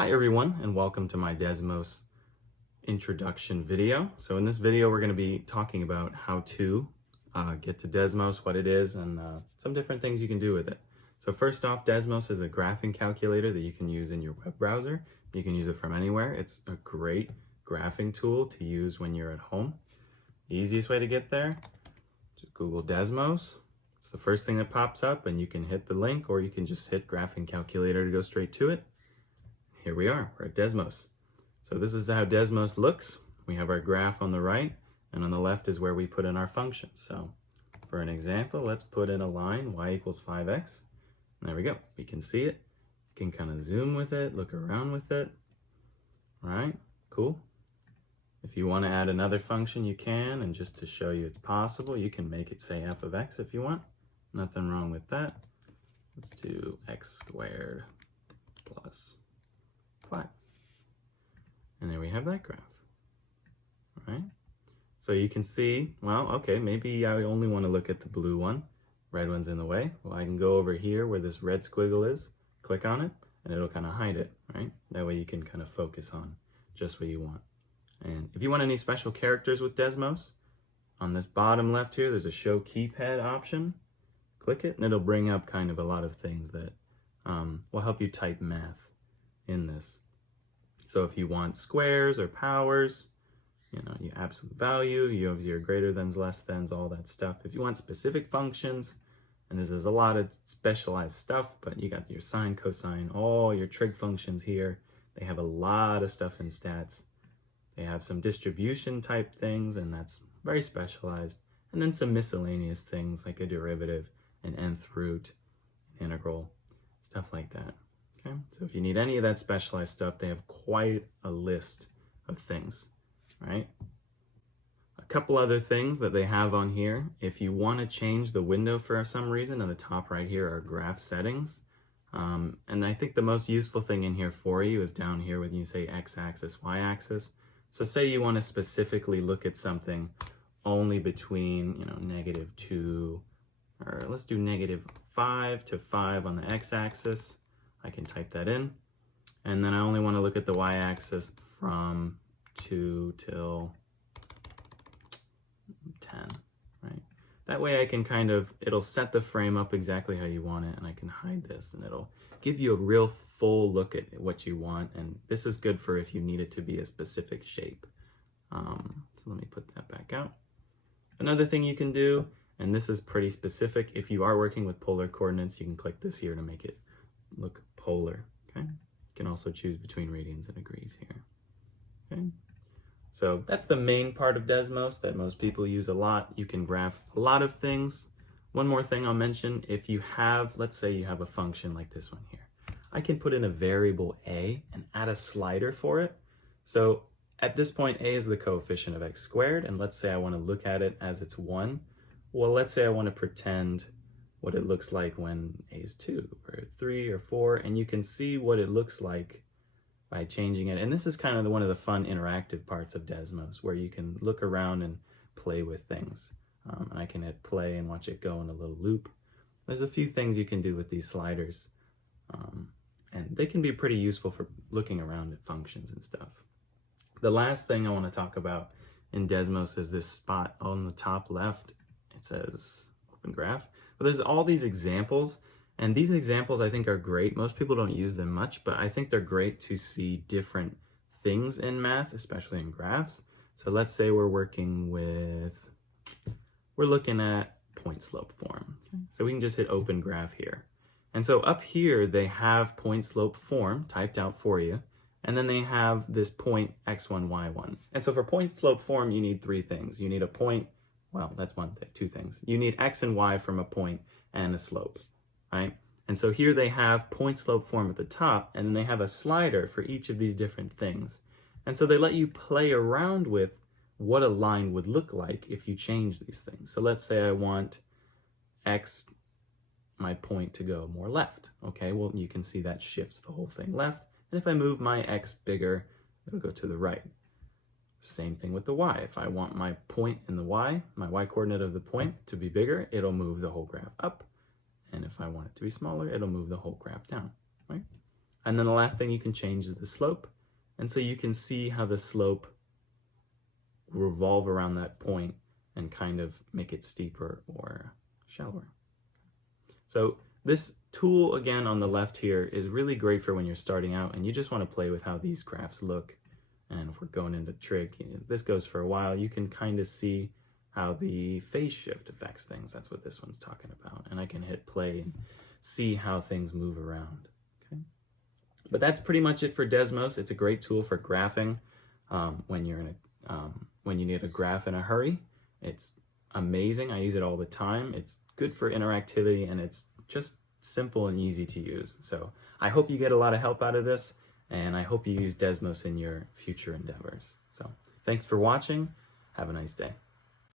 Hi everyone, and welcome to my Desmos introduction video. So in this video we're going to be talking about how to get to Desmos, what it is, and some different things you can do with it. So first off, Desmos is a graphing calculator that you can use in your web browser. You can use it from anywhere. It's a great graphing tool to use when you're at home. The easiest way to get there, just Google Desmos. It's the first thing that pops up, and you can hit the link, or you can just hit graphing calculator to go straight to it. Here we are, we're at Desmos. So this is how Desmos looks. We have our graph on the right, and on the left is where we put in our functions. So for an example, let's put in a line, y equals 5x. And there we go, we can see it. You can kind of zoom with it, look around with it. All right, cool. If you want to add another function, you can, and just to show you it's possible, you can make it say f of x if you want. Nothing wrong with that. Let's do x squared plus 5. And there we have that graph. All right. So you can see, well, okay, maybe I only want to look at the blue one. Red one's in the way. Well, I can go over here where this red squiggle is, click on it, and it'll kind of hide it, right? That way you can kind of focus on just what you want. And if you want any special characters with Desmos, on this bottom left here, there's a show keypad option. Click it, and it'll bring up kind of a lot of things that will help you type math in this. So if you want squares or powers, you know, your absolute value, you have your greater thans, less thans, all that stuff. If you want specific functions, and this is a lot of specialized stuff, but you got your sine, cosine, all your trig functions here. They have a lot of stuff in stats. They have some distribution type things, and that's very specialized. And then some miscellaneous things like a derivative, an nth root, integral, stuff like that. Okay, so if you need any of that specialized stuff, they have quite a list of things, right? A couple other things that they have on here. If you want to change the window for some reason, on the top right here are graph settings. And I think the most useful thing in here for you is down here when you say x-axis, y-axis. So say you want to specifically look at something only between, you know, -2, or let's do -5 to 5 on the x-axis. I can type that in, and then I only want to look at the y-axis from 2 till 10, right? That way I can it'll set the frame up exactly how you want it, and I can hide this, and it'll give you a real full look at what you want, and this is good for if you need it to be a specific shape. So let me put that back out. Another thing you can do, and this is pretty specific, if you are working with polar coordinates, you can click this here to make it look polar. Okay, you can also choose between radians and degrees here. Okay, so that's the main part of Desmos that most people use a lot. You can graph a lot of things. One more thing I'll mention, if you have, let's say you have a function like this one here, I can put in a variable a and add a slider for it. So at this point, a is the coefficient of x squared, and let's say I want to look at it as it's 1. Well, let's say I want to pretend what it looks like when a is 2 or 3 or 4, and you can see what it looks like by changing it. And this is kind of one of the fun interactive parts of Desmos, where you can look around and play with things. And I can hit play and watch it go in a little loop. There's a few things you can do with these sliders, and they can be pretty useful for looking around at functions and stuff. The last thing I want to talk about in Desmos is this spot on the top left. It says open graph. But there's all these examples, and these examples I think are great. Most people don't use them much, but I think they're great to see different things in math, especially in graphs. So let's say we're looking at point slope form. Okay? So we can just hit open graph here. And so up here, they have point slope form typed out for you. And then they have this point x1, y1. And so for point slope form, you need 3 things. You need a point, well, that's one thing, 2 things. You need x and y from a point and a slope, right? And so here they have point slope form at the top, and then they have a slider for each of these different things. And so they let you play around with what a line would look like if you change these things. So let's say I want x, my point, to go more left. Okay, well, you can see that shifts the whole thing left. And if I move my x bigger, it'll go to the right. Same thing with the y. If I want my point in the y, my y coordinate of the point to be bigger, it'll move the whole graph up. And if I want it to be smaller, it'll move the whole graph down, right? And then the last thing you can change is the slope. And so you can see how the slope revolve around that point and kind of make it steeper or shallower. So this tool, again, on the left here is really great for when you're starting out and you just want to play with how these graphs look. And if we're going into trig, this goes for a while, you can kind of see how the phase shift affects things. That's what this one's talking about. And I can hit play and see how things move around. Okay. But that's pretty much it for Desmos. It's a great tool for graphing when you're in when you need a graph in a hurry. It's amazing. I use it all the time. It's good for interactivity and it's just simple and easy to use. So I hope you get a lot of help out of this, and I hope you use Desmos in your future endeavors. So thanks for watching. Have a nice day.